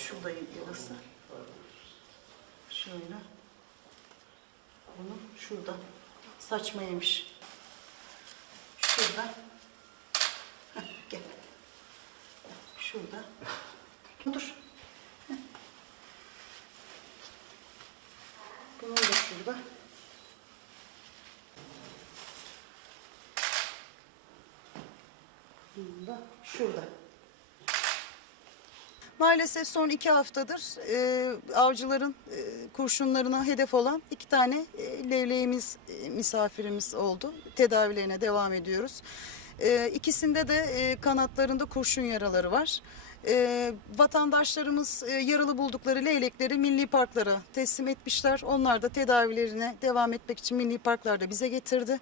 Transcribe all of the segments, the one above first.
şurada yarası. Şöyle. Bunu şurada. Saçma yemiş. Şurada. Gel. Şurada. Dur. Heh. Bunun da şurada. Bunun da şurada. Maalesef son iki haftadır e, avcıların e, kurşunlarına hedef olan iki tane e, levleğimiz e, misafirimiz oldu. Tedavilerine devam ediyoruz. E, ikisinde de e, kanatlarında kurşun yaraları var. E, vatandaşlarımız e, yaralı buldukları leylekleri milli parklara teslim etmişler. Onlar da tedavilerine devam etmek için milli parklarda bize getirdi.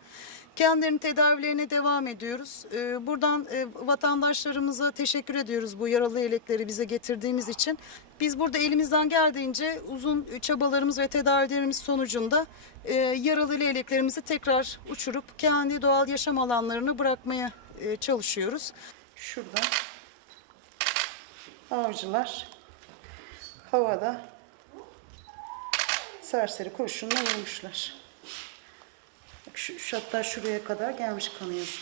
Kendilerinin tedavilerine devam ediyoruz. Ee, Buradan e, vatandaşlarımıza teşekkür ediyoruz bu yaralı yelekleri bize getirdiğimiz için. Biz burada elimizden geldiğince uzun çabalarımız ve tedavilerimiz sonucunda e, yaralı leyleklerimizi tekrar uçurup kendi doğal yaşam alanlarına bırakmaya e, çalışıyoruz. Şurada avcılar havada serseri kurşunla vurmuşlar. Bak şu, hatta şuraya kadar gelmiş kanı yazık.